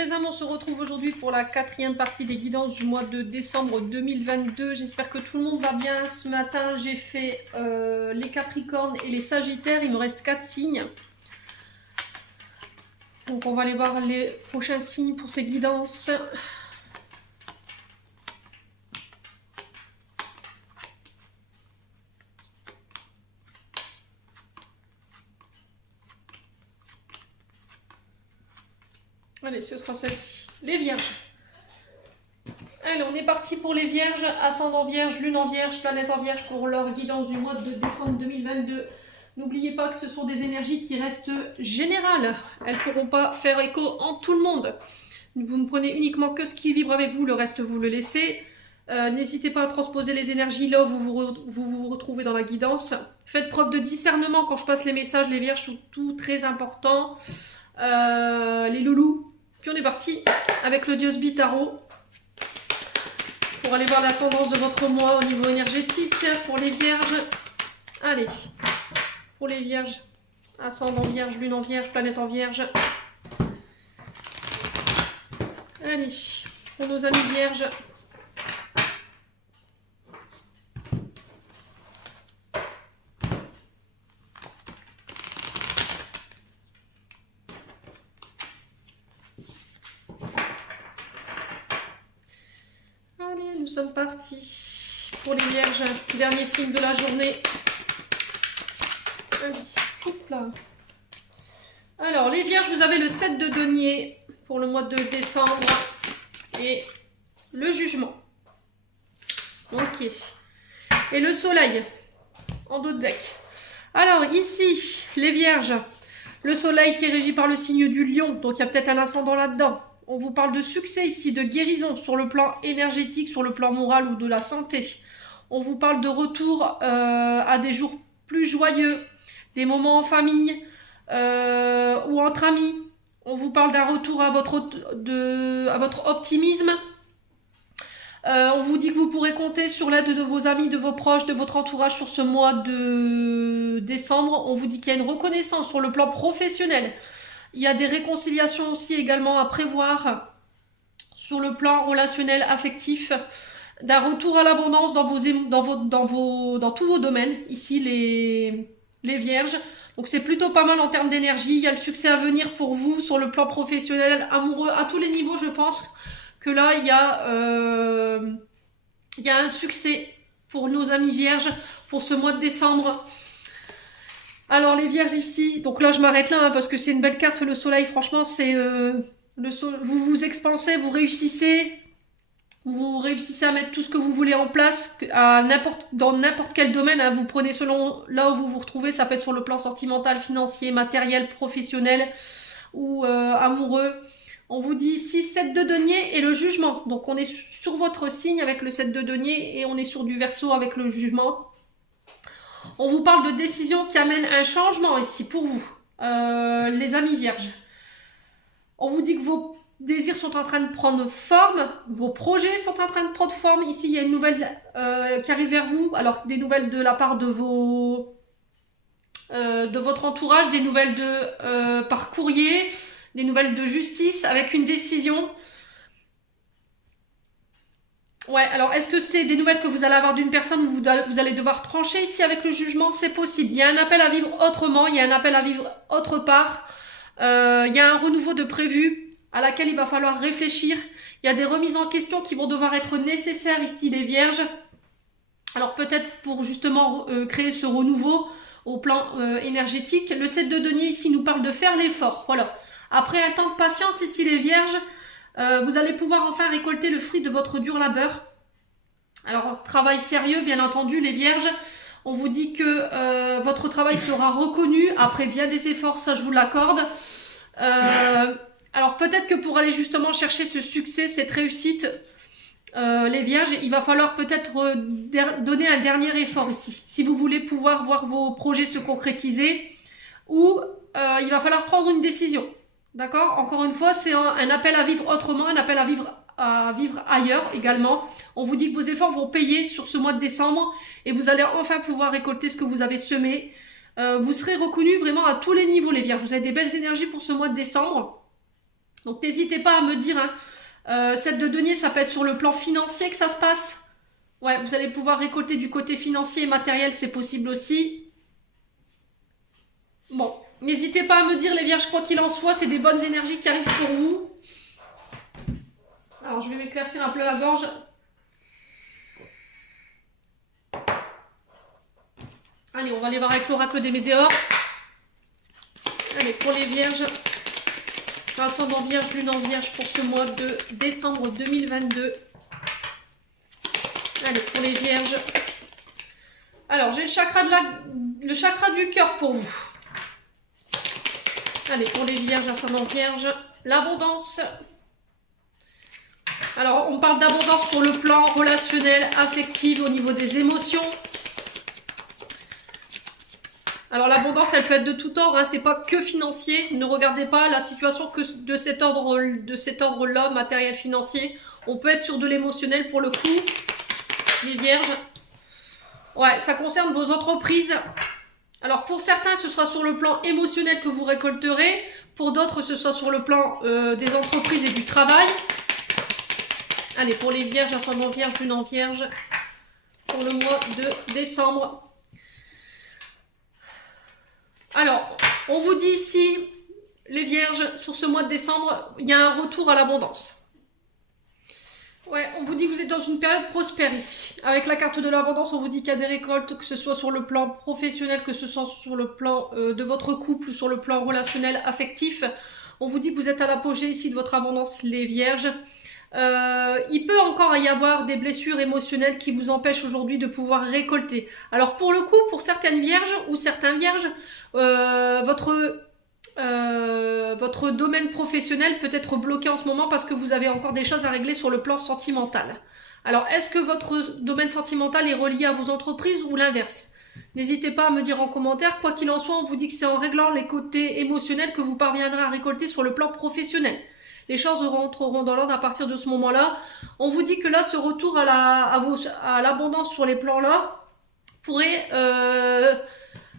belles âmes, on se retrouve aujourd'hui pour la 4e partie des guidances du mois de décembre 2022. J'espère que tout le monde va bien. Ce matin, j'ai fait les Capricornes et les Sagittaires. Il me reste 4 signes. Donc on va aller voir les prochains signes pour ces guidances. Allez, ce sera celle-ci. Les Vierges. Allez, on est parti pour les Vierges. Ascendant Vierge, Lune en Vierge, planète en Vierge pour leur guidance du mois de décembre 2022. N'oubliez pas que ce sont des énergies qui restent générales. Elles ne pourront pas faire écho en tout le monde. Vous ne prenez uniquement que ce qui vibre avec vous, le reste vous le laissez. N'hésitez pas à transposer les énergies là où vous retrouvez dans la guidance. Faites preuve de discernement quand je passe les messages, les Vierges, surtout très important. Les loulous. Puis on est parti avec le Dios Tarot pour aller voir la tendance de votre mois au niveau énergétique pour les Vierges. Allez, pour les Vierges, ascendant Vierge, Lune en Vierge, planète en Vierge. Allez, pour nos amis Vierges. Allez, nous sommes partis pour les Vierges. Dernier signe de la journée. Allez, hop là. Alors, les Vierges, vous avez le 7 de denier pour le mois de décembre et le jugement. Ok. Et le soleil en dos de deck. Alors, ici, les Vierges, le soleil qui est régi par le signe du lion, donc il y a peut-être un ascendant là-dedans. On vous parle de succès ici, de guérison sur le plan énergétique, sur le plan moral ou de la santé. On vous parle de retour à des jours plus joyeux, des moments en famille ou entre amis. On vous parle d'un retour à votre optimisme. On vous dit que vous pourrez compter sur l'aide de vos amis, de vos proches, de votre entourage sur ce mois de décembre. On vous dit qu'il y a une reconnaissance sur le plan professionnel. Il y a des réconciliations aussi également à prévoir sur le plan relationnel, affectif, d'un retour à l'abondance dans tous vos domaines, ici les Vierges. Donc c'est plutôt pas mal en termes d'énergie. Il y a le succès à venir pour vous sur le plan professionnel, amoureux, à tous les niveaux. Je pense que là, il y a un succès pour nos amis Vierges pour ce mois de décembre. Alors les Vierges ici, donc là je m'arrête là parce que c'est une belle carte, le soleil, franchement c'est vous vous expansez, vous réussissez à mettre tout ce que vous voulez en place dans n'importe quel domaine, hein. Vous prenez selon là où vous vous retrouvez, ça peut être sur le plan sentimental, financier, matériel, professionnel ou amoureux. On vous dit ici 7 de denier et le jugement, donc on est sur votre signe avec le 7 de denier et on est sur du Verseau avec le jugement. On vous parle de décisions qui amènent un changement ici pour vous, les amis Vierges. On vous dit que vos désirs sont en train de prendre forme, vos projets sont en train de prendre forme. Ici, il y a une nouvelle qui arrive vers vous. Alors, des nouvelles de la part de votre entourage, des nouvelles par courrier, des nouvelles de justice avec une décision. Ouais, alors est-ce que c'est des nouvelles que vous allez avoir d'une personne où vous allez devoir trancher ici avec le jugement? C'est possible. Il y a un appel à vivre autrement, il y a un appel à vivre autre part. Il y a un renouveau de prévu à laquelle il va falloir réfléchir. Il y a des remises en question qui vont devoir être nécessaires ici, les Vierges. Alors peut-être pour justement créer ce renouveau au plan énergétique. Le 7 de denier ici nous parle de faire l'effort. Voilà. Après un temps de patience ici, les Vierges, vous allez pouvoir enfin récolter le fruit de votre dur labeur. Alors, travail sérieux, bien entendu, les Vierges. On vous dit que votre travail sera reconnu après bien des efforts, ça je vous l'accorde. Alors, peut-être que pour aller justement chercher ce succès, cette réussite, les Vierges, il va falloir peut-être donner un dernier effort ici. Si vous voulez pouvoir voir vos projets se concrétiser, ou il va falloir prendre une décision. D'accord? Encore une fois, c'est un appel à vivre autrement, un appel à vivre ailleurs également. On vous dit que vos efforts vont payer sur ce mois de décembre et vous allez enfin pouvoir récolter ce que vous avez semé. Vous serez reconnus vraiment à tous les niveaux, les Vierges. Vous avez des belles énergies pour ce mois de décembre. Donc n'hésitez pas à me dire, hein, cette de denier, ça peut être sur le plan financier que ça se passe. Ouais, vous allez pouvoir récolter du côté financier et matériel, c'est possible aussi. Bon, n'hésitez pas à me dire les vierges, quoi qu'il en soit, c'est des bonnes énergies qui arrivent pour vous. Alors je vais m'éclaircir un peu la gorge. Allez, on va aller voir avec l'oracle des météores. Allez, pour les vierges, ascendant vierge, lune en vierge pour ce mois de décembre 2022. Allez, pour les vierges. Alors, j'ai le chakra du cœur pour vous. Allez, pour les vierges, ascendant vierge, l'abondance. Alors, on parle d'abondance sur le plan relationnel, affectif, au niveau des émotions. Alors, l'abondance, elle peut être de tout ordre, hein, c'est pas que financier. Ne regardez pas la situation que de cet ordre-là, matériel, financier. On peut être sur de l'émotionnel pour le coup, les vierges. Ouais, ça concerne vos entreprises. Alors, pour certains, ce sera sur le plan émotionnel que vous récolterez. Pour d'autres, ce sera sur le plan des entreprises et du travail. Allez, pour les vierges, ascendant vierge, lune en vierge, pour le mois de décembre. Alors, on vous dit ici, les vierges, sur ce mois de décembre, il y a un retour à l'abondance. Ouais, on vous dit que vous êtes dans une période prospère ici. Avec la carte de l'abondance, on vous dit qu'il y a des récoltes, que ce soit sur le plan professionnel, que ce soit sur le plan de votre couple, ou sur le plan relationnel, affectif. On vous dit que vous êtes à l'apogée ici de votre abondance, les vierges. Il peut encore y avoir des blessures émotionnelles qui vous empêchent aujourd'hui de pouvoir récolter. Alors pour le coup, pour certaines vierges ou certains vierges, votre domaine professionnel peut être bloqué en ce moment parce que vous avez encore des choses à régler sur le plan sentimental. Alors est-ce que votre domaine sentimental est relié à vos entreprises ou l'inverse? N'hésitez pas à me dire en commentaire. Quoi qu'il en soit, on vous dit que c'est en réglant les côtés émotionnels que vous parviendrez à récolter sur le plan professionnel. Les choses rentreront dans l'ordre à partir de ce moment-là. On vous dit que là, ce retour à l'abondance sur les plans-là pourrait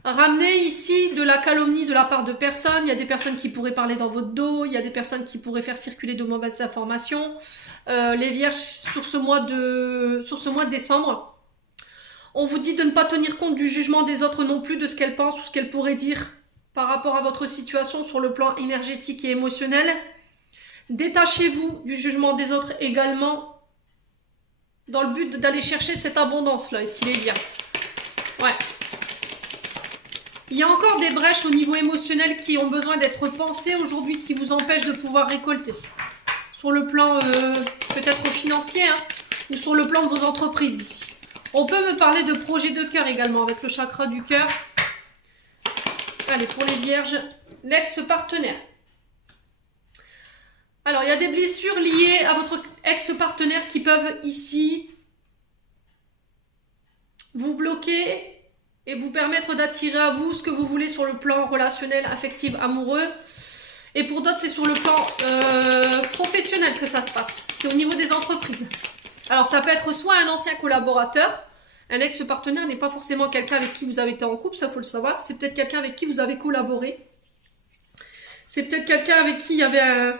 ramener ici de la calomnie de la part de personnes. Il y a des personnes qui pourraient parler dans votre dos. Il y a des personnes qui pourraient faire circuler de mauvaises informations. Les vierges, sur ce mois de décembre, on vous dit de ne pas tenir compte du jugement des autres non plus, de ce qu'elles pensent ou ce qu'elles pourraient dire par rapport à votre situation sur le plan énergétique et émotionnel. Détachez-vous du jugement des autres également, dans le but d'aller chercher cette abondance-là, ici les vierges. Ouais. Il y a encore des brèches au niveau émotionnel qui ont besoin d'être pensées aujourd'hui, qui vous empêchent de pouvoir récolter. Sur le plan peut-être financier, hein, ou sur le plan de vos entreprises ici. On peut me parler de projet de cœur également, avec le chakra du cœur. Allez, pour les vierges, l'ex-partenaire. Alors, il y a des blessures liées à votre ex-partenaire qui peuvent ici vous bloquer et vous permettre d'attirer à vous ce que vous voulez sur le plan relationnel, affectif, amoureux. Et pour d'autres, c'est sur le plan professionnel que ça se passe. C'est au niveau des entreprises. Alors, ça peut être soit un ancien collaborateur. Un ex-partenaire n'est pas forcément quelqu'un avec qui vous avez été en couple, ça faut le savoir. C'est peut-être quelqu'un avec qui vous avez collaboré. C'est peut-être quelqu'un avec qui il y avait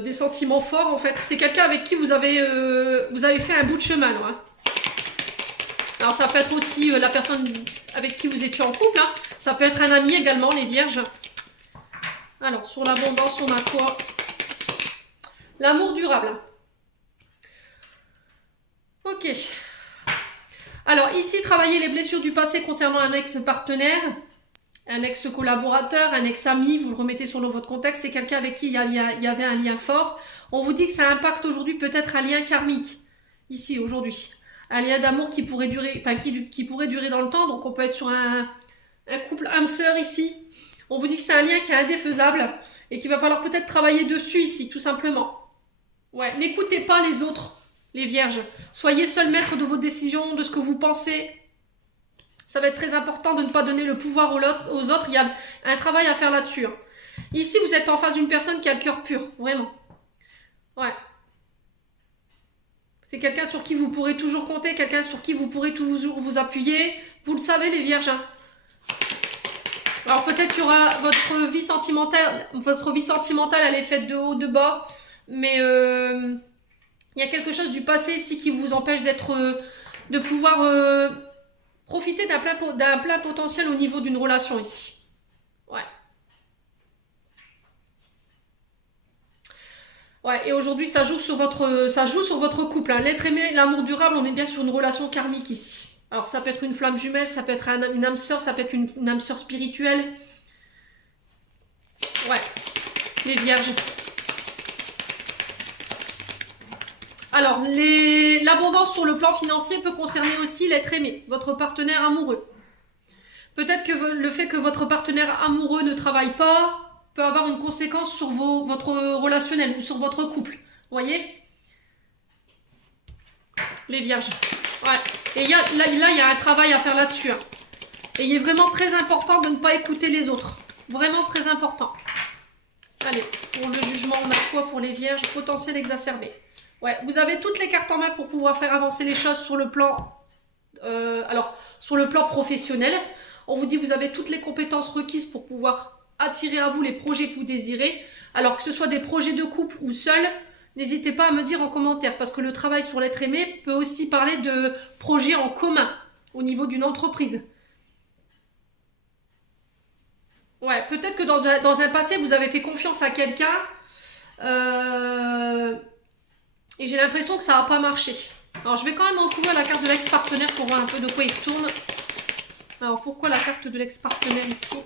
des sentiments forts en fait. C'est quelqu'un avec qui vous avez fait un bout de chemin. Là, hein. Alors ça peut être aussi la personne avec qui vous étiez en couple. Hein. Ça peut être un ami également, les vierges. Alors sur l'abondance, on a quoi? L'amour durable. Ok. Alors ici, travailler les blessures du passé concernant un ex-partenaire, un ex-collaborateur, un ex-ami, vous le remettez sur votre contexte, c'est quelqu'un avec qui il y avait un lien fort. On vous dit que ça impacte aujourd'hui peut-être un lien karmique, ici, aujourd'hui. Un lien d'amour qui pourrait durer, enfin, qui pourrait durer dans le temps, donc on peut être sur un couple âme-sœur ici. On vous dit que c'est un lien qui est indéfaisable et qu'il va falloir peut-être travailler dessus ici, tout simplement. Ouais, n'écoutez pas les autres, les vierges. Soyez seul maître de vos décisions, de ce que vous pensez. Ça va être très important de ne pas donner le pouvoir aux autres. Il y a un travail à faire là-dessus. Hein. Ici, vous êtes en face d'une personne qui a le cœur pur. Vraiment. Ouais. C'est quelqu'un sur qui vous pourrez toujours compter. Quelqu'un sur qui vous pourrez toujours vous appuyer. Vous le savez, les vierges. Hein. Alors peut-être qu'il y aura votre vie sentimentale. Votre vie sentimentale, elle est faite de haut, de bas. Mais il y a quelque chose du passé ici qui vous empêche de pouvoir profiter d'un plein potentiel au niveau d'une relation ici. Ouais. Ouais, et aujourd'hui, ça joue sur votre couple. Hein. L'être aimé, l'amour durable, on est bien sur une relation karmique ici. Alors, ça peut être une flamme jumelle, ça peut être une âme sœur, ça peut être une âme sœur spirituelle. Ouais, les vierges. Alors, l'abondance sur le plan financier peut concerner aussi l'être aimé, votre partenaire amoureux. Peut-être que le fait que votre partenaire amoureux ne travaille pas peut avoir une conséquence sur votre relationnel ou sur votre couple. Vous voyez? Les vierges. Ouais. Et là, il y a un travail à faire là-dessus. Hein. Et il est vraiment très important de ne pas écouter les autres. Vraiment très important. Allez, pour le jugement, on a quoi pour les vierges? Potentiel exacerbé. Ouais, vous avez toutes les cartes en main pour pouvoir faire avancer les choses sur le plan, sur le plan professionnel. On vous dit que vous avez toutes les compétences requises pour pouvoir attirer à vous les projets que vous désirez. Alors que ce soit des projets de couple ou seuls, n'hésitez pas à me dire en commentaire parce que le travail sur l'être aimé peut aussi parler de projets en commun au niveau d'une entreprise. Ouais, peut-être que dans un passé, vous avez fait confiance à quelqu'un et j'ai l'impression que ça n'a pas marché. Alors, je vais quand même recouvrir la carte de l'ex-partenaire pour voir un peu de quoi il retourne. Alors, pourquoi la carte de l'ex-partenaire ici?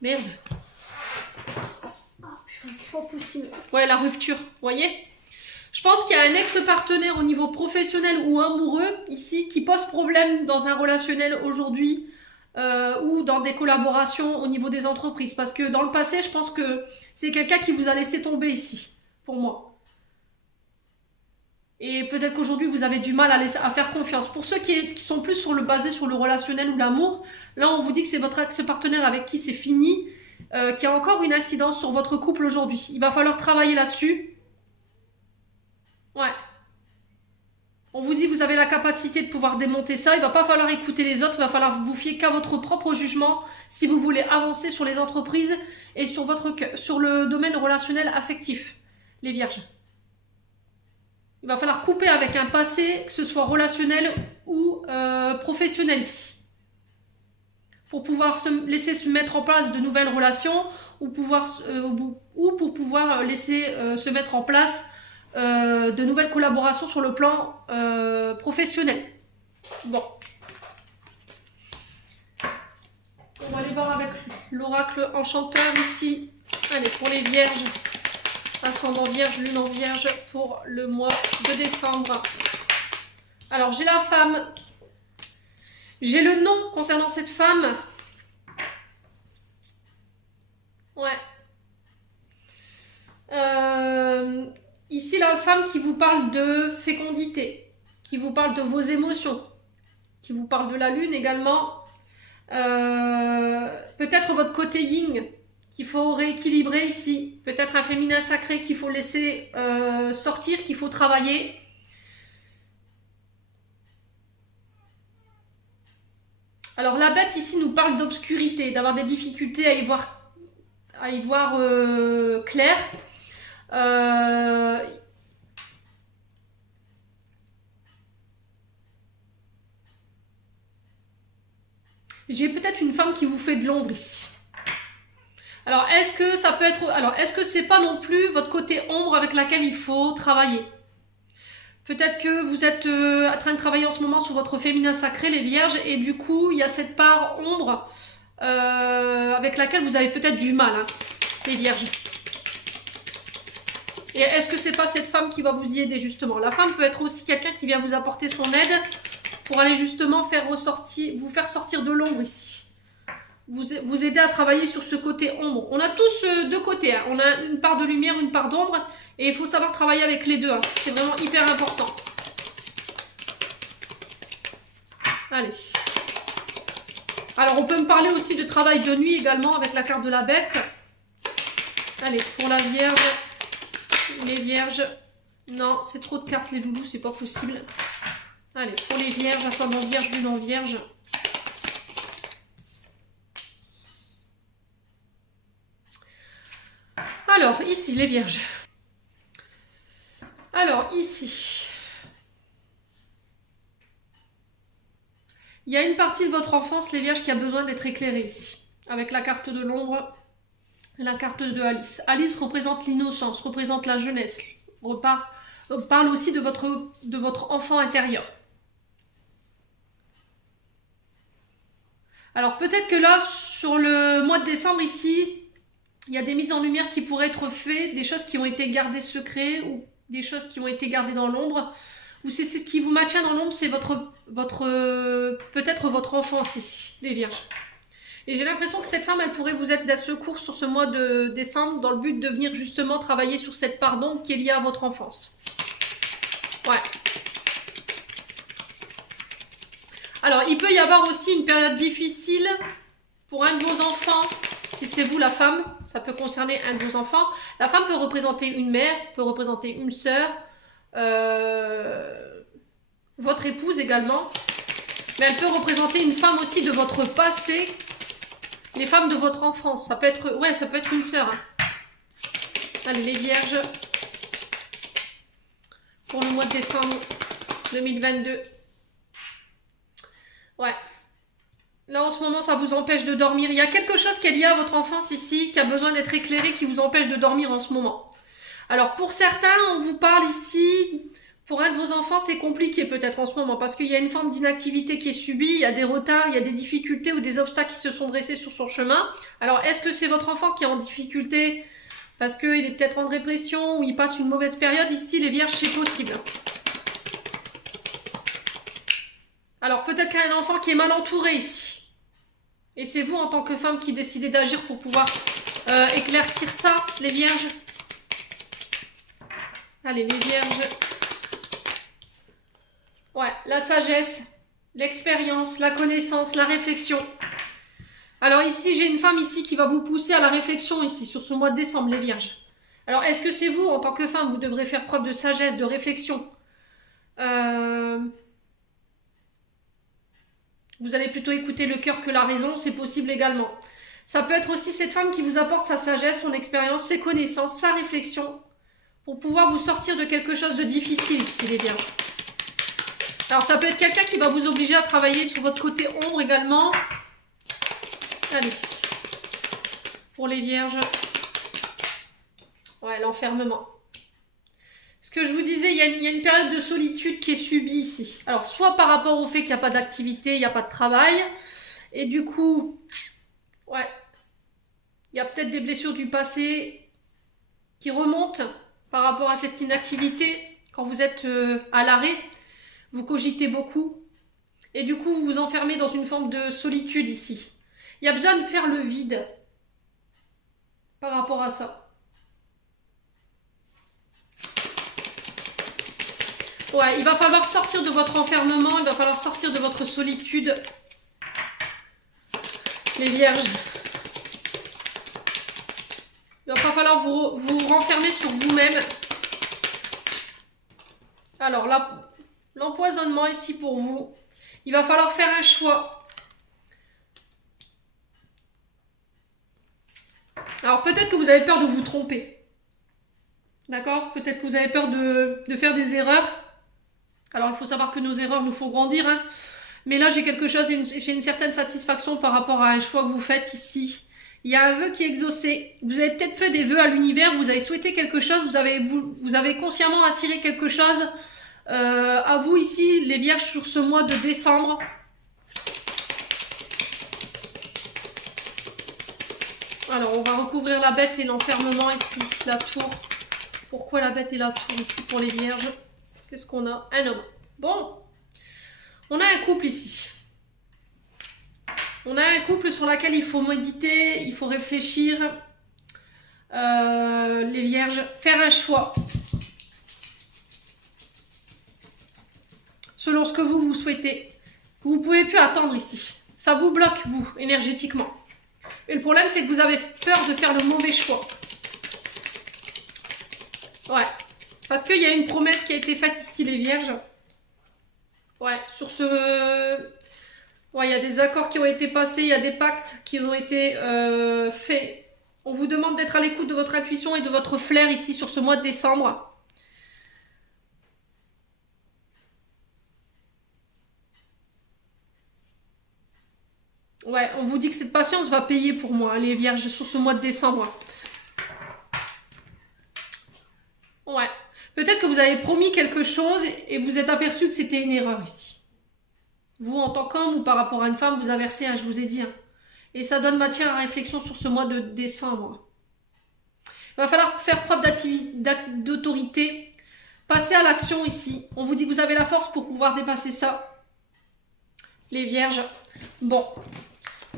Merde. Ah, putain, c'est pas possible. Ouais, la rupture, vous voyez? Je pense qu'il y a un ex-partenaire au niveau professionnel ou amoureux, ici, qui pose problème dans un relationnel aujourd'hui ou dans des collaborations au niveau des entreprises. Parce que dans le passé, je pense que c'est quelqu'un qui vous a laissé tomber ici, pour moi. Et peut-être qu'aujourd'hui, vous avez du mal à faire confiance. Pour ceux qui sont plus basés sur le relationnel ou l'amour, là, on vous dit que c'est votre ex-partenaire avec qui c'est fini, qui a encore une incidence sur votre couple aujourd'hui. Il va falloir travailler là-dessus. Ouais. On vous dit que vous avez la capacité de pouvoir démonter ça. Il va pas falloir écouter les autres. Il va falloir vous fier qu'à votre propre jugement si vous voulez avancer sur les entreprises et sur le domaine relationnel affectif. Les vierges. Il va falloir couper avec un passé, que ce soit relationnel ou professionnel ici. Pour pouvoir laisser se mettre en place de nouvelles relations ou pour pouvoir laisser se mettre en place de nouvelles collaborations sur le plan professionnel. Bon. On va aller voir avec l'oracle enchanteur ici. Allez, pour les vierges. Ascendant vierge, lune en vierge pour le mois de décembre. Alors, j'ai la femme. J'ai le nom concernant cette femme. Ouais. Ici, la femme qui vous parle de fécondité, qui vous parle de vos émotions, qui vous parle de la lune également. Peut-être votre côté yin qu'il faut rééquilibrer ici. Peut-être un féminin sacré qu'il faut laisser sortir, qu'il faut travailler. Alors la bête ici nous parle d'obscurité, d'avoir des difficultés à y voir clair. J'ai peut-être une femme qui vous fait de l'ombre ici. Alors, est-ce que ça peut être... Alors, est-ce que c'est pas non plus votre côté ombre avec laquelle il faut travailler? Peut-être que vous êtes en train de travailler en ce moment sur votre féminin sacré, les vierges, et du coup, il y a cette part ombre avec laquelle vous avez peut-être du mal, hein, les vierges. Et est-ce que c'est pas cette femme qui va vous y aider, justement? La femme peut être aussi quelqu'un qui vient vous apporter son aide pour aller justement vous faire sortir de l'ombre ici. Vous aider à travailler sur ce côté ombre. On a tous deux côtés. Hein. On a une part de lumière, une part d'ombre. Et il faut savoir travailler avec les deux. Hein. C'est vraiment hyper important. Allez. Alors, on peut me parler aussi de travail de nuit également avec la carte de la bête. Allez, pour la vierge. Les vierges. Non, c'est trop de cartes, les loulous. C'est pas possible. Allez, pour les vierges, ascendant vierge, lune en vierge. Alors, ici, les vierges. Alors, ici. Il y a une partie de votre enfance, les vierges, qui a besoin d'être éclairée ici. Avec la carte de l'ombre et la carte de Alice. Alice représente l'innocence, représente la jeunesse. Parle aussi de votre enfant intérieur. Alors peut-être que là, sur le mois de décembre ici, il y a des mises en lumière qui pourraient être faites, des choses qui ont été gardées secrètes ou des choses qui ont été gardées dans l'ombre. Ou c'est ce qui vous maintient dans l'ombre, c'est peut-être votre enfance ici, les vierges. Et j'ai l'impression que cette femme, elle pourrait vous être d'un secours sur ce mois de décembre dans le but de venir justement travailler sur cette part d'ombre qui est liée à votre enfance. Ouais. Alors, il peut y avoir aussi une période difficile pour un de vos enfants. Si c'est vous la femme, ça peut concerner un de vos enfants. La femme peut représenter une mère, peut représenter une sœur, votre épouse également. Mais elle peut représenter une femme aussi de votre passé, les femmes de votre enfance. Ça peut être, ouais, ça peut être une sœur. Hein. Allez, les vierges, pour le mois de décembre 2022. Ouais. Là, en ce moment, ça vous empêche de dormir. Il y a quelque chose qui est lié à votre enfance ici, qui a besoin d'être éclairé, qui vous empêche de dormir en ce moment. Alors, pour certains, on vous parle ici, pour un de vos enfants, c'est compliqué peut-être en ce moment, parce qu'il y a une forme d'inactivité qui est subie, il y a des retards, il y a des difficultés ou des obstacles qui se sont dressés sur son chemin. Alors, est-ce que c'est votre enfant qui est en difficulté, parce qu'il est peut-être en dépression, ou il passe une mauvaise période? Ici, les vierges, c'est possible. Alors, peut-être qu'il y a un enfant qui est mal entouré ici. Et c'est vous, en tant que femme, qui décidez d'agir pour pouvoir éclaircir ça, les vierges. Allez, les vierges. Ouais, la sagesse, l'expérience, la connaissance, la réflexion. Alors ici, j'ai une femme ici qui va vous pousser à la réflexion ici, sur ce mois de décembre, les vierges. Alors, est-ce que c'est vous, en tant que femme, vous devrez faire preuve de sagesse, de réflexion Vous allez plutôt écouter le cœur que la raison, c'est possible également. Ça peut être aussi cette femme qui vous apporte sa sagesse, son expérience, ses connaissances, sa réflexion, pour pouvoir vous sortir de quelque chose de difficile ici, les vierges. Alors, ça peut être quelqu'un qui va vous obliger à travailler sur votre côté ombre également. Allez. Pour les vierges. Ouais, l'enfermement. Ce que je vous disais, il y a une période de solitude qui est subie ici. Alors, soit par rapport au fait qu'il n'y a pas d'activité, il n'y a pas de travail. Et du coup, ouais, il y a peut-être des blessures du passé qui remontent par rapport à cette inactivité. Quand vous êtes à l'arrêt, vous cogitez beaucoup. Et du coup, vous vous enfermez dans une forme de solitude ici. Il y a besoin de faire le vide par rapport à ça. Ouais, il va falloir sortir de votre enfermement, il va falloir sortir de votre solitude. Les vierges. Il va pas falloir vous renfermer sur vous-même. Alors là, l'empoisonnement ici pour vous. Il va falloir faire un choix. Alors peut-être que vous avez peur de vous tromper. D'accord? Peut-être que vous avez peur de faire des erreurs. Alors il faut savoir que nos erreurs nous font grandir. Hein. Mais là j'ai quelque chose, j'ai une certaine satisfaction par rapport à un choix que vous faites ici. Il y a un vœu qui est exaucé. Vous avez peut-être fait des vœux à l'univers, vous avez souhaité quelque chose, vous avez consciemment attiré quelque chose à vous ici, les vierges, sur ce mois de décembre. Alors on va recouvrir la bête et l'enfermement ici, la tour. Pourquoi la bête et la tour ici pour les vierges? Qu'est-ce qu'on a? Un homme. Bon. On a un couple ici. On a un couple sur lequel il faut méditer, il faut réfléchir. Les vierges, faire un choix. Selon ce que vous souhaitez. Vous ne pouvez plus attendre ici. Ça vous bloque, vous, énergétiquement. Et le problème, c'est que vous avez peur de faire le mauvais choix. Ouais. Parce qu'il y a une promesse qui a été faite ici, les vierges. Ouais, sur ce... Ouais, il y a des accords qui ont été passés, il y a des pactes qui ont été faits On vous demande d'être à l'écoute de votre intuition et de votre flair ici sur ce mois de décembre. Ouais, on vous dit que cette patience va payer pour moi, les vierges, sur ce mois de décembre. Ouais. Peut-être que vous avez promis quelque chose et vous êtes aperçu que c'était une erreur ici. Vous, en tant qu'homme ou par rapport à une femme, vous inversez, hein, je vous ai dit. Hein. Et ça donne matière à réflexion sur ce mois de décembre. Il va falloir faire preuve d'autorité. Passer à l'action ici. On vous dit que vous avez la force pour pouvoir dépasser ça. Les vierges. Bon.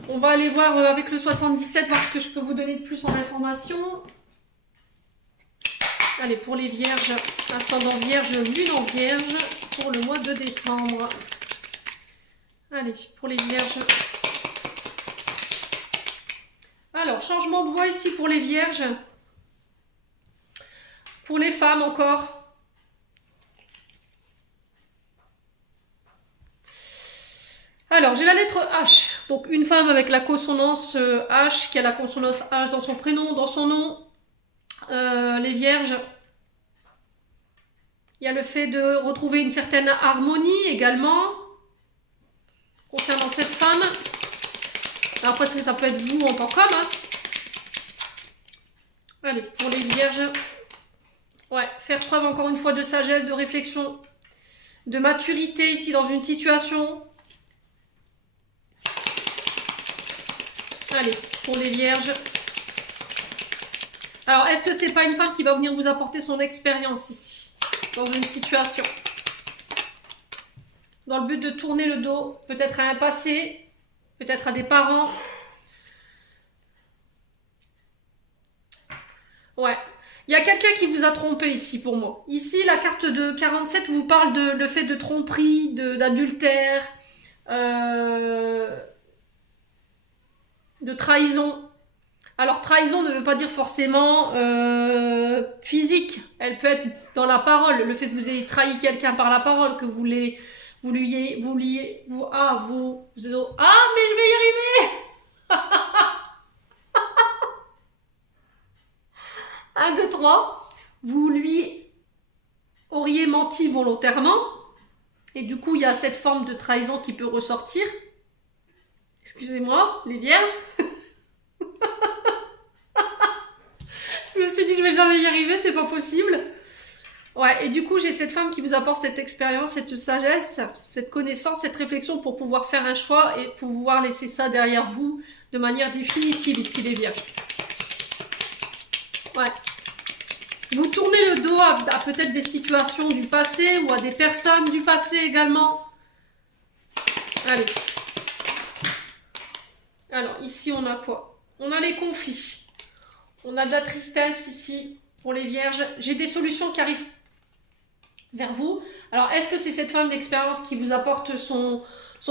On va aller voir avec le 77, voir ce que je peux vous donner de plus en information. Allez, pour les vierges, ascendant vierge, lune en vierge, pour le mois de décembre. Allez, pour les vierges. Alors, changement de voix ici pour les vierges. Pour les femmes encore. Alors, j'ai la lettre H. Donc, une femme avec la consonance H, qui a la consonance H dans son prénom, dans son nom. Les vierges. Il y a le fait de retrouver une certaine harmonie également. Concernant cette femme. Alors, après, ça peut être vous en tant qu'homme. Hein. Allez, pour les vierges. Ouais, faire preuve encore une fois de sagesse, de réflexion, de maturité ici dans une situation. Allez, pour les vierges. Alors, est-ce que c'est pas une femme qui va venir vous apporter son expérience ici, dans une situation? Dans le but de tourner le dos, peut-être à un passé, peut-être à des parents. Ouais. Il y a quelqu'un qui vous a trompé ici pour moi. Ici, la carte de 47 vous parle de le fait de tromperie, d'adultère, de trahison. Alors, trahison ne veut pas dire forcément physique. Elle peut être dans la parole. Le fait que vous ayez trahi quelqu'un par la parole, que vous mais je vais y arriver. 1, 2, 3. Vous lui auriez menti volontairement. Et du coup, il y a cette forme de trahison qui peut ressortir. Excusez-moi, les vierges. Je me suis dit, je vais jamais y arriver, c'est pas possible. Ouais, et du coup, j'ai cette femme qui vous apporte cette expérience, cette sagesse, cette connaissance, cette réflexion pour pouvoir faire un choix et pouvoir laisser ça derrière vous de manière définitive ici, les vierges. Ouais. Vous tournez le dos à peut-être des situations du passé ou à des personnes du passé également. Allez. Alors, ici, on a quoi? On a les conflits. On a de la tristesse ici pour les vierges. J'ai des solutions qui arrivent vers vous. Alors, est-ce que c'est cette femme d'expérience qui vous apporte son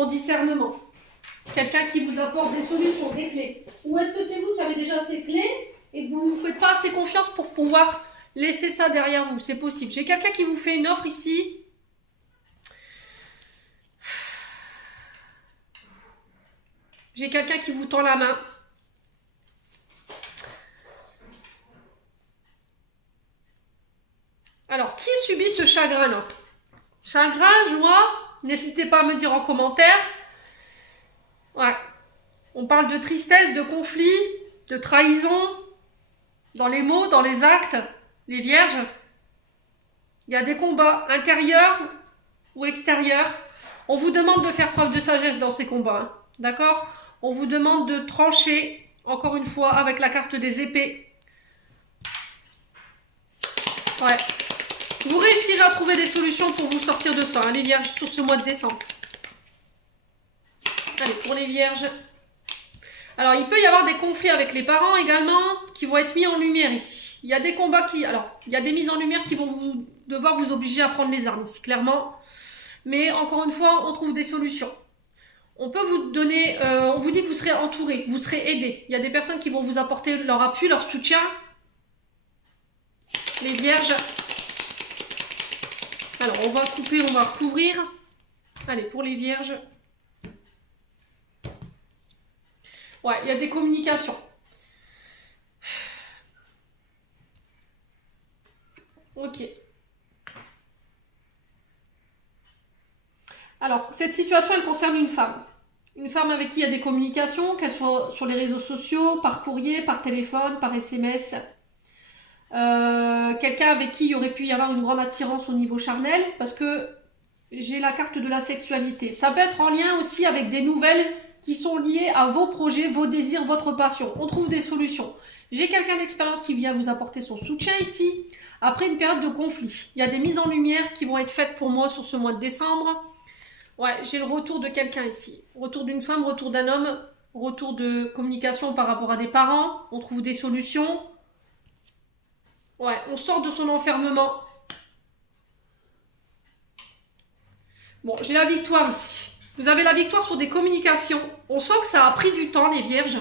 discernement? Quelqu'un qui vous apporte des solutions, des clés? Ou est-ce que c'est vous qui avez déjà ces clés et que vous ne vous faites pas assez confiance pour pouvoir laisser ça derrière vous? C'est possible. J'ai quelqu'un qui vous fait une offre ici. J'ai quelqu'un qui vous tend la main. Alors, qui subit ce chagrin-là? Chagrin, joie, n'hésitez pas à me dire en commentaire. Ouais. On parle de tristesse, de conflit, de trahison, dans les mots, dans les actes, les vierges. Il y a des combats intérieurs ou extérieurs. On vous demande de faire preuve de sagesse dans ces combats. Hein. D'accord? On vous demande de trancher, encore une fois, avec la carte des épées. Ouais. Vous réussirez à trouver des solutions pour vous sortir de ça, hein, les vierges, sur ce mois de décembre. Allez, pour les vierges. Alors, il peut y avoir des conflits avec les parents également, qui vont être mis en lumière ici. Il y a des combats qui... Alors, il y a des mises en lumière qui vont devoir vous obliger à prendre les armes, ici, clairement. Mais, encore une fois, on trouve des solutions. On peut vous donner... on vous dit que vous serez entouré, vous serez aidé. Il y a des personnes qui vont vous apporter leur appui, leur soutien. Les vierges... Alors, on va couper, on va recouvrir. Allez, pour les vierges. Ouais, il y a des communications. Ok. Alors, cette situation, elle concerne une femme. Une femme avec qui il y a des communications, qu'elle soit sur les réseaux sociaux, par courrier, par téléphone, par SMS. Quelqu'un avec qui il y aurait pu y avoir une grande attirance au niveau charnel, parce que j'ai la carte de la sexualité. Ça peut être en lien aussi avec des nouvelles qui sont liées à vos projets, vos désirs, votre passion. On trouve des solutions. J'ai quelqu'un d'expérience qui vient vous apporter son soutien ici, après une période de conflit. Il y a des mises en lumière qui vont être faites pour moi sur ce mois de décembre. Ouais, j'ai le retour de quelqu'un ici. Retour d'une femme, retour d'un homme, retour de communication par rapport à des parents. On trouve des solutions. Ouais, on sort de son enfermement. Bon, j'ai la victoire ici. Vous avez la victoire sur des communications. On sent que ça a pris du temps, les vierges.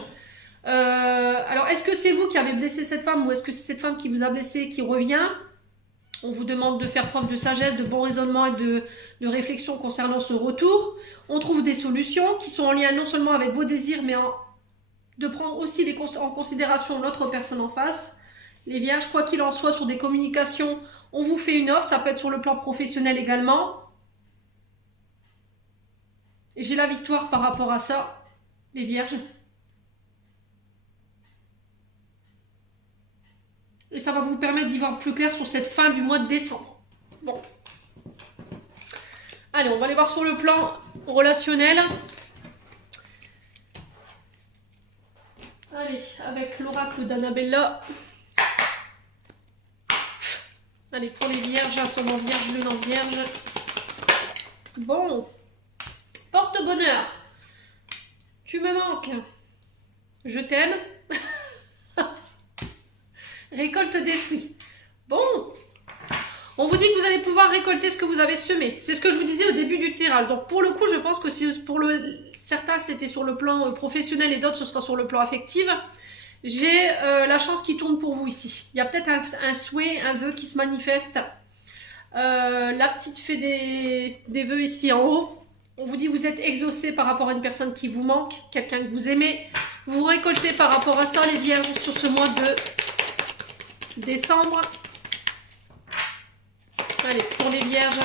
Alors, est-ce que c'est vous qui avez blessé cette femme ou est-ce que c'est cette femme qui vous a blessé qui revient? On vous demande de faire preuve de sagesse, de bon raisonnement et de réflexion concernant ce retour. On trouve des solutions qui sont en lien non seulement avec vos désirs, mais de prendre aussi en considération l'autre personne en face. Les vierges, quoi qu'il en soit, sur des communications, on vous fait une offre. Ça peut être sur le plan professionnel également. Et j'ai la victoire par rapport à ça, les vierges. Et ça va vous permettre d'y voir plus clair sur cette fin du mois de décembre. Bon. Allez, on va aller voir sur le plan relationnel. Allez, avec l'oracle d'Annabella. Allez, pour les vierges, ascendant vierge, lune en vierge. Bon. Porte-bonheur. Tu me manques. Je t'aime. Récolte des fruits. Bon. On vous dit que vous allez pouvoir récolter ce que vous avez semé. C'est ce que je vous disais au début du tirage. Donc pour le coup, je pense que si pour certains c'était sur le plan professionnel et d'autres ce sera sur le plan affectif. J'ai la chance qui tourne pour vous ici. Il y a peut-être un souhait, un vœu qui se manifeste. La petite fée des vœux ici en haut. On vous dit que vous êtes exaucé par rapport à une personne qui vous manque, quelqu'un que vous aimez. Vous récoltez par rapport à ça les vierges sur ce mois de décembre. Allez, pour les vierges,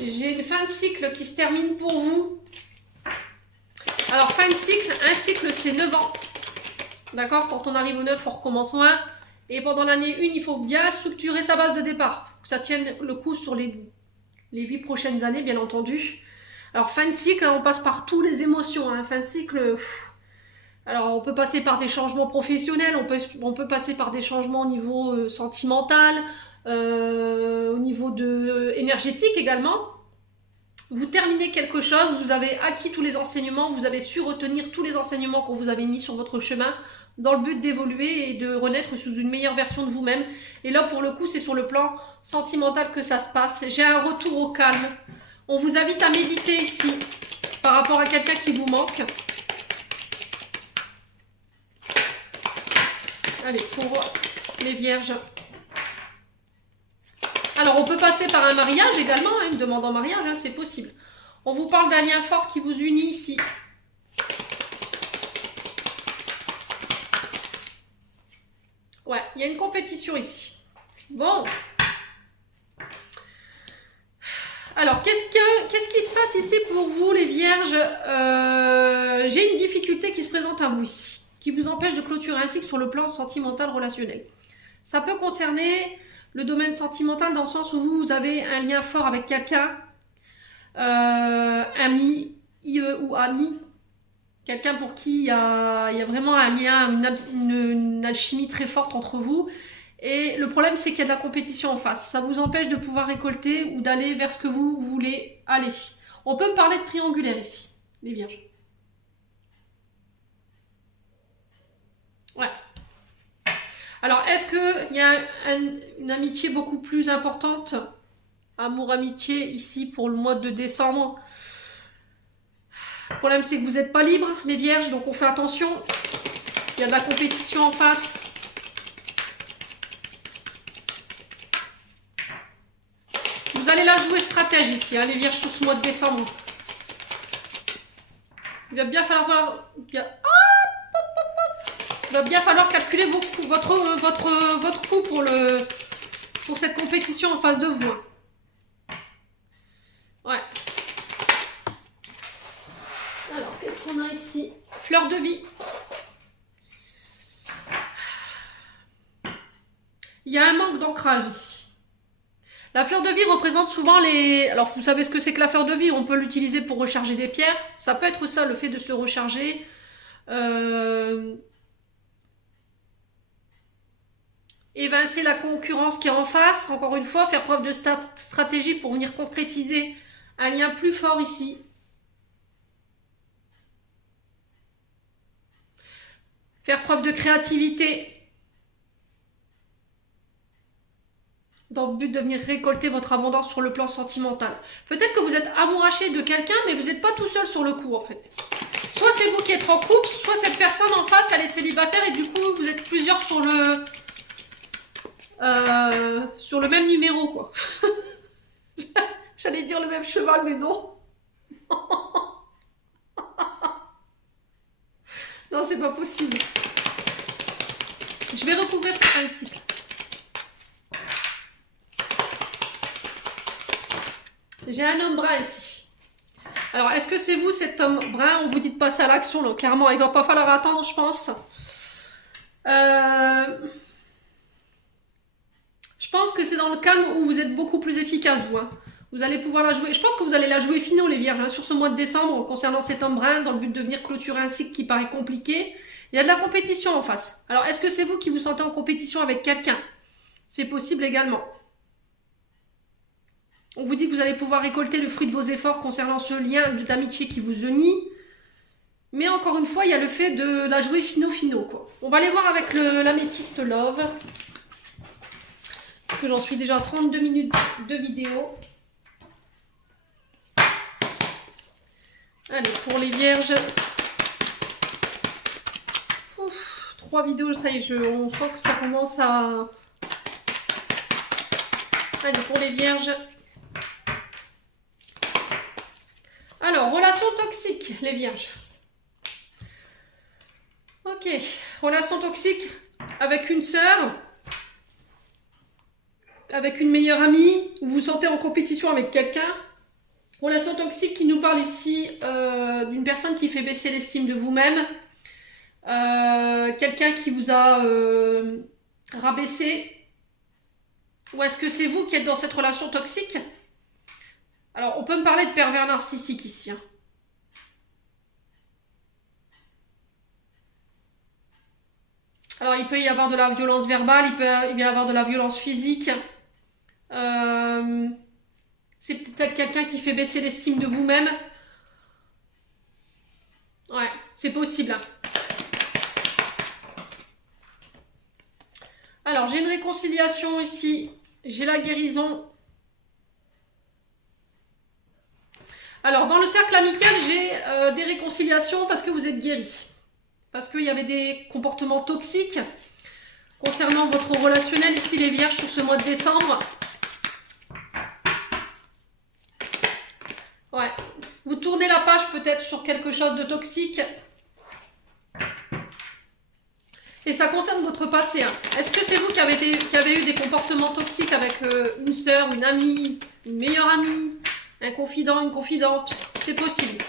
j'ai une fin de cycle qui se termine pour vous. Alors, fin de cycle, un cycle c'est 9 ans. D'accord? Quand on arrive au 9, on recommence au 1. Et pendant l'année 1, il faut bien structurer sa base de départ pour que ça tienne le coup sur les 8 prochaines années, bien entendu. Alors, fin de cycle, on passe par toutes les émotions. Hein. Fin de cycle, alors on peut passer par des changements professionnels, on peut passer par des changements au niveau sentimental, au niveau énergétique également. Vous terminez quelque chose, vous avez acquis tous les enseignements, vous avez su retenir tous les enseignements qu'on vous avait mis sur votre chemin dans le but d'évoluer et de renaître sous une meilleure version de vous-même. Et là, pour le coup, c'est sur le plan sentimental que ça se passe. J'ai un retour au calme. On vous invite à méditer ici par rapport à quelqu'un qui vous manque. Allez, pour les vierges. Alors, on peut passer par un mariage également, hein, une demande en mariage, hein, c'est possible. On vous parle d'un lien fort qui vous unit ici. Ouais, il y a une compétition ici. Bon. Alors, qu'est-ce qui se passe ici pour vous, les vierges? J'ai une difficulté qui se présente à vous ici, qui vous empêche de clôturer un cycle sur le plan sentimental relationnel. Ça peut concerner le domaine sentimental dans le sens où vous avez un lien fort avec quelqu'un, ami, IE ou ami, quelqu'un pour qui il y a vraiment un lien, une alchimie très forte entre vous. Et le problème, c'est qu'il y a de la compétition en face. Ça vous empêche de pouvoir récolter ou d'aller vers ce que vous voulez aller. On peut me parler de triangulaire ici, les vierges. Ouais. Alors, est-ce qu'il y a une amitié beaucoup plus importante? Amour-amitié ici pour le mois de décembre. Le problème, c'est que vous n'êtes pas libre, les vierges, donc on fait attention. Il y a de la compétition en face. Vous allez la jouer stratège ici, hein, les vierges, sur ce mois de décembre. Il va bien falloir... Il va bien falloir calculer votre coût pour le pour cette compétition en face de vous. Ouais. Alors, qu'est-ce qu'on a ici? Fleur de vie. Il y a un manque d'ancrage ici. La fleur de vie représente souvent les... Alors, vous savez ce que c'est que la fleur de vie? On peut l'utiliser pour recharger des pierres. Ça peut être ça, le fait de se recharger. Évincer la concurrence qui est en face. Encore une fois, faire preuve de stratégie pour venir concrétiser un lien plus fort ici. Faire preuve de créativité dans le but de venir récolter votre abondance sur le plan sentimental. Peut-être que vous êtes amouraché de quelqu'un, mais vous n'êtes pas tout seul sur le coup, en fait. Soit c'est vous qui êtes en couple, soit cette personne en face, elle est célibataire, et du coup, vous êtes plusieurs sur le même numéro, quoi. J'allais dire le même cheval, mais non. Non, c'est pas possible. Je vais recouvrir certains cycles. J'ai un homme brun ici. Alors, est-ce que c'est vous, cet homme brun? On vous dit de passer à l'action, là. Clairement, il va pas falloir attendre, je pense. Je pense que c'est dans le calme où vous êtes beaucoup plus efficace, vous. Hein. Vous allez pouvoir la jouer. Je pense que vous allez la jouer finaux, les vierges, hein, sur ce mois de décembre, concernant cet homme brun, dans le but de venir clôturer un cycle qui paraît compliqué. Il y a de la compétition en face. Alors, est-ce que c'est vous qui vous sentez en compétition avec quelqu'un? C'est possible également. On vous dit que vous allez pouvoir récolter le fruit de vos efforts concernant ce lien d'amitié qui vous unit. Mais encore une fois, il y a le fait de la jouer finaux, quoi. On va aller voir avec l'améthyste Love. Parce que j'en suis déjà à 32 minutes de vidéo. Allez, pour les vierges. Ouf, 3 vidéos, ça y est, on sent que ça commence à... Allez, pour les vierges. Alors, relation toxique, les vierges. Ok, relation toxique avec une sœur, avec une meilleure amie, vous vous sentez en compétition avec quelqu'un. Relation toxique qui nous parle ici d'une personne qui fait baisser l'estime de vous-même. Quelqu'un qui vous a rabaissé. Ou est-ce que c'est vous qui êtes dans cette relation toxique? Alors, on peut me parler de pervers narcissique ici. Hein. Alors, il peut y avoir de la violence verbale, il peut y avoir de la violence physique. C'est peut-être quelqu'un qui fait baisser l'estime de vous-même. Ouais, c'est possible. Hein. Alors, j'ai une réconciliation ici. J'ai la guérison. Alors, dans le cercle amical, j'ai des réconciliations parce que vous êtes guéris. Parce qu'il y avait des comportements toxiques concernant votre relationnel ici, les vierges, sur ce mois de décembre. Ouais. Vous tournez la page peut-être sur quelque chose de toxique. Et ça concerne votre passé. Hein. Est-ce que c'est vous qui avez eu des comportements toxiques avec une sœur, une amie, une meilleure amie, un confident, une confidente? C'est possible.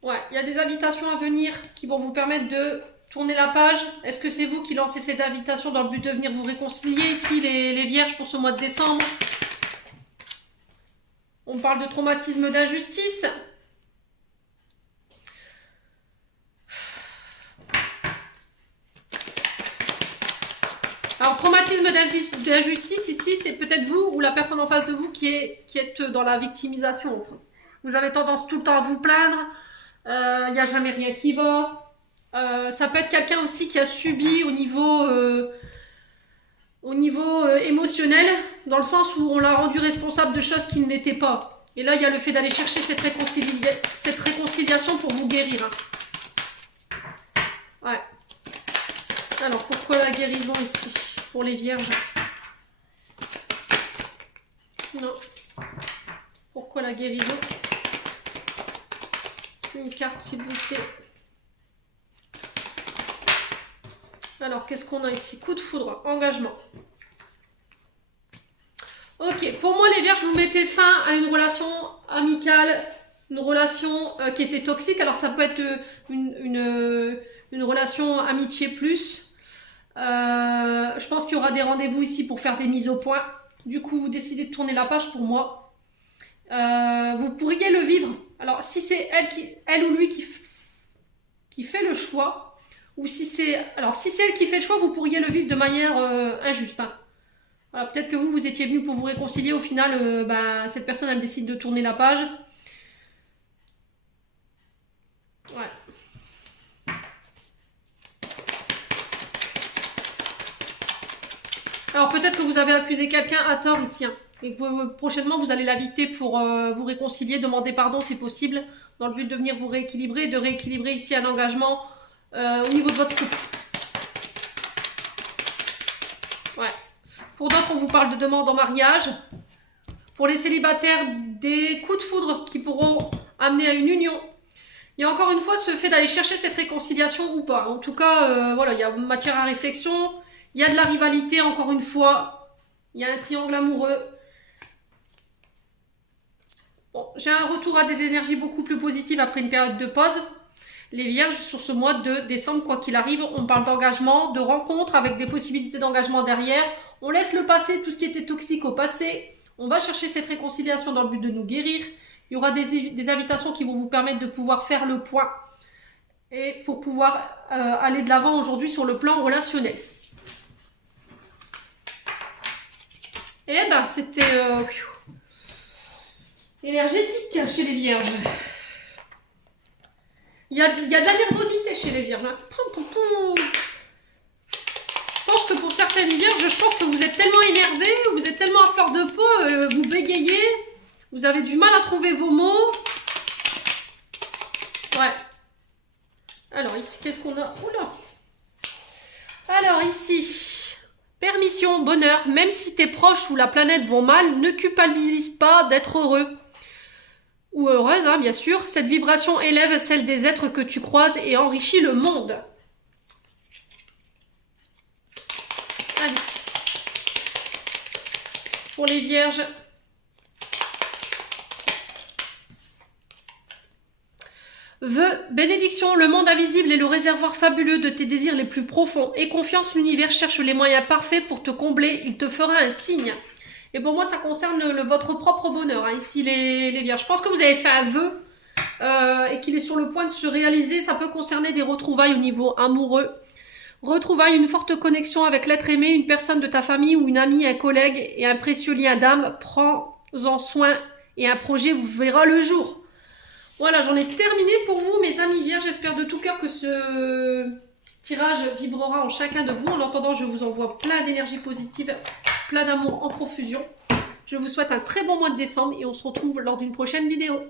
Ouais, il y a des invitations à venir qui vont vous permettre de tourner la page. Est-ce que c'est vous qui lancez cette invitation dans le but de venir vous réconcilier ici, les vierges, pour ce mois de décembre? On parle de traumatisme d'injustice. Alors, traumatisme d'injustice, ici, c'est peut-être vous ou la personne en face de vous qui êtes dans la victimisation. Enfin. Vous avez tendance tout le temps à vous plaindre. Il n'y a jamais rien qui va. Ça peut être quelqu'un aussi qui a subi au niveau émotionnel, dans le sens où on l'a rendu responsable de choses qui ne l'étaient pas. Et là, il y a le fait d'aller chercher cette réconciliation pour vous guérir. Hein. Ouais. Alors, pourquoi la guérison ici, pour les vierges? Non. Pourquoi la guérison? Une carte, s'il vous plaît. Alors, qu'est-ce qu'on a ici? Coup de foudre, engagement. Ok, pour moi les vierges, vous mettez fin à une relation amicale, une relation qui était toxique. Alors ça peut être une relation amitié plus. Je pense qu'il y aura des rendez-vous ici pour faire des mises au point. Du coup, vous décidez de tourner la page pour moi. Vous pourriez le vivre. Alors si c'est elle ou lui qui fait le choix, ou si c'est elle qui fait le choix, vous pourriez le vivre de manière injuste. Hein. Voilà, peut-être que vous étiez venu pour vous réconcilier. Au final, cette personne, elle décide de tourner la page. Ouais. Alors peut-être que vous avez accusé quelqu'un à tort ici. Hein, et que prochainement, vous allez l'inviter pour vous réconcilier, demander pardon si possible, dans le but de venir vous rééquilibrer, de rééquilibrer ici un engagement au niveau de votre couple. Ouais. Pour d'autres, on vous parle de demande en mariage. Pour les célibataires, des coups de foudre qui pourront amener à une union. Il y a encore une fois ce fait d'aller chercher cette réconciliation ou pas. En tout cas, voilà, il y a matière à réflexion. Il y a de la rivalité, encore une fois. Il y a un triangle amoureux. Bon, j'ai un retour à des énergies beaucoup plus positives après une période de pause. Les vierges, sur ce mois de décembre, quoi qu'il arrive, on parle d'engagement, de rencontres avec des possibilités d'engagement derrière. On laisse le passé, tout ce qui était toxique au passé. On va chercher cette réconciliation dans le but de nous guérir. Il y aura des invitations qui vont vous permettre de pouvoir faire le point et pour pouvoir aller de l'avant aujourd'hui sur le plan relationnel. Et ben, c'était énergétique chez les vierges. Il y a de la nervosité chez les vierges. Hein. Je pense que pour certaines vierges, je pense que vous êtes tellement énervés, vous êtes tellement à fleur de peau, vous bégayez, vous avez du mal à trouver vos mots. Ouais. Alors ici, qu'est-ce qu'on a? Oula. Alors ici, permission, bonheur, même si tes proches ou la planète vont mal, ne culpabilise pas d'être heureux. Ou heureuse, hein, bien sûr. Cette vibration élève celle des êtres que tu croises et enrichit le monde. Allez. Pour les vierges. Vœux, bénédiction, le monde invisible est le réservoir fabuleux de tes désirs les plus profonds. Et confiance, l'univers cherche les moyens parfaits pour te combler. Il te fera un signe. Et pour moi, ça concerne votre propre bonheur, hein, ici les vierges. Je pense que vous avez fait un vœu et qu'il est sur le point de se réaliser. Ça peut concerner des retrouvailles au niveau amoureux. Retrouvailles, une forte connexion avec l'être aimé, une personne de ta famille ou une amie, un collègue et un précieux lien d'âme. Prends-en soin et un projet vous verra le jour. Voilà, j'en ai terminé pour vous, mes amis vierges. J'espère de tout cœur que ce tirage vibrera en chacun de vous. En attendant, je vous envoie plein d'énergie positive, plein d'amour en profusion. Je vous souhaite un très bon mois de décembre et on se retrouve lors d'une prochaine vidéo.